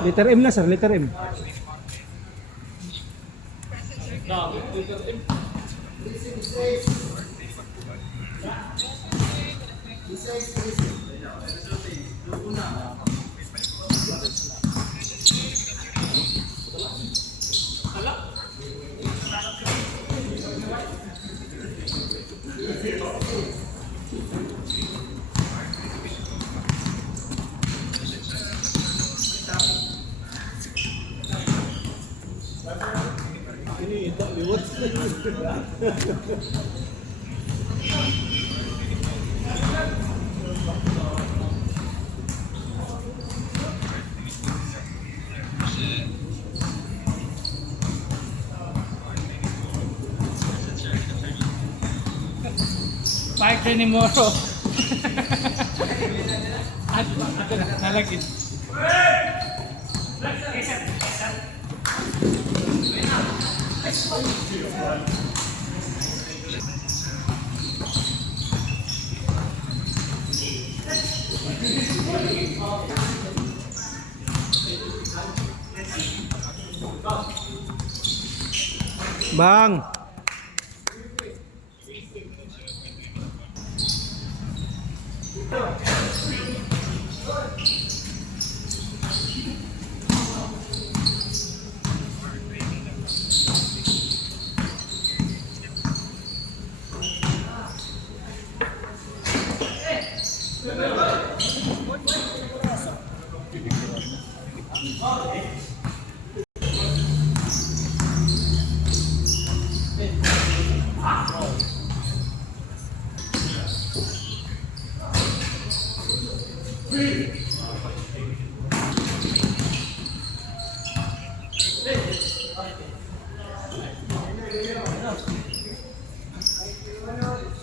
Letter M na sir, letter M. Mike ni Moro. At nalagin. Bang.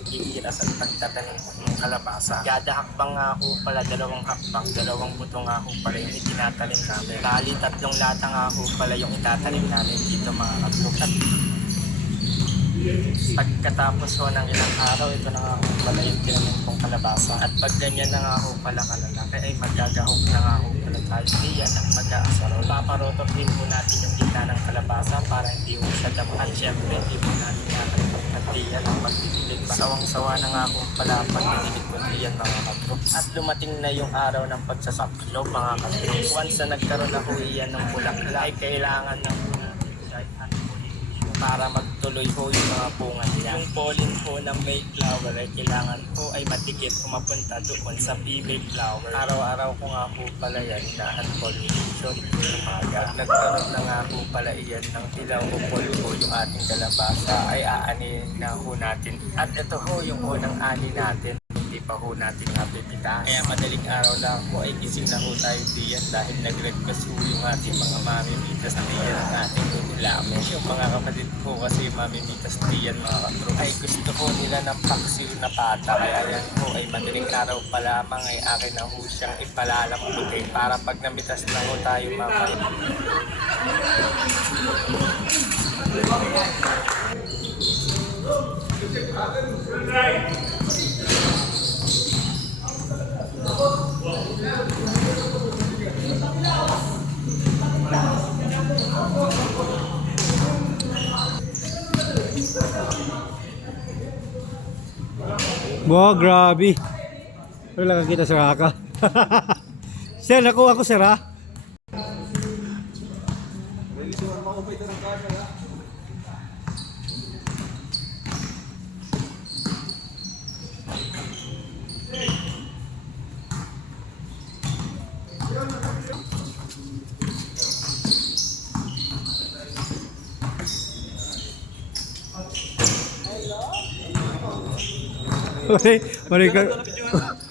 Iniirasan pagtatanim ng kalabasa. Gada hakbang nga ako pala, dalawang hakbang, dalawang buto nga ako pala yung itinatanim namin. Bali, 3 lata nga ako pala yung itatanim namin dito mga katrok. Pagkatapos ho ng ilang araw, ito na nga ako pala yung tinanim kong kalabasa. At pag ganyan na nga ako pala kalalaki, ay magagahok na nga ako pala tayo. Diyan ang mag-aasaro. Paparotor din po natin yung gitna ng kalabasa para hindi ho siya damo. At syempre, hindi po natin nakalimutan at diyan ang pagdidilig. Sawang-sawa na nga ako pala ang pagdidilig ko diyan mga katrok. At dumating na yung araw ng pagsasaklo mga katrok. Once na nagkaroon ako iyan ng bulaklak, ay kailangan ng para magtuloy ho yung mga bunga nila. Yung pollen po ng May flower ay kailangan po ay matikip kung mapunta doon sa female flower. Araw-araw ko nga po pala yan na pollination umaga. Nagkaroon na nga po pala iyan ng dilaw o polvo yung ating kalabasa ay aanin na ho natin. At ito ho yung unang ani natin. Hindi pa ho natin napipitas. Kaya madaling araw lang po ay gising na ho tayo diyan dahil nag-request ho yung ating mga mamimitas diyan ng ating ulamin. Yung mga kapatid ko kasi mamimitas diyan mga katrok ay gusto ko nila ng paksiw na pata. Kaya yan po ay madaling araw pa lamang ay akin na ho siyang ipalalambutin para pag namitas na ho tayo mamaya. Wow, grabe. Wala kang kita sa kaka. Sir, nakuha ko sir ha.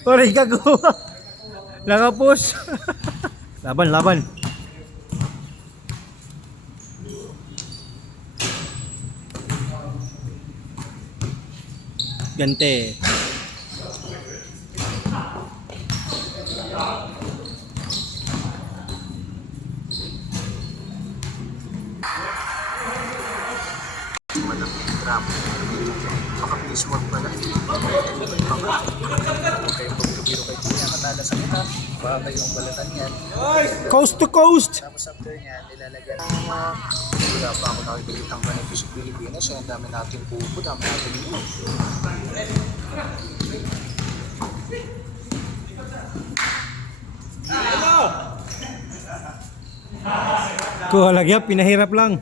Mari ka go. Nakapos. Laban, laban. Gante. Makabilis wag pala. Huwag kayong pagtubiro kay Kuya, matala sa kita. Baka kayong balatan yan. Coast to coast. Tapos after niyan, nilalagyan wala pa ako nakikitang kanipis sa Pilipinas. Ang dami natin pupo, dami natin yun. Kuha lagi, pinahirap lang.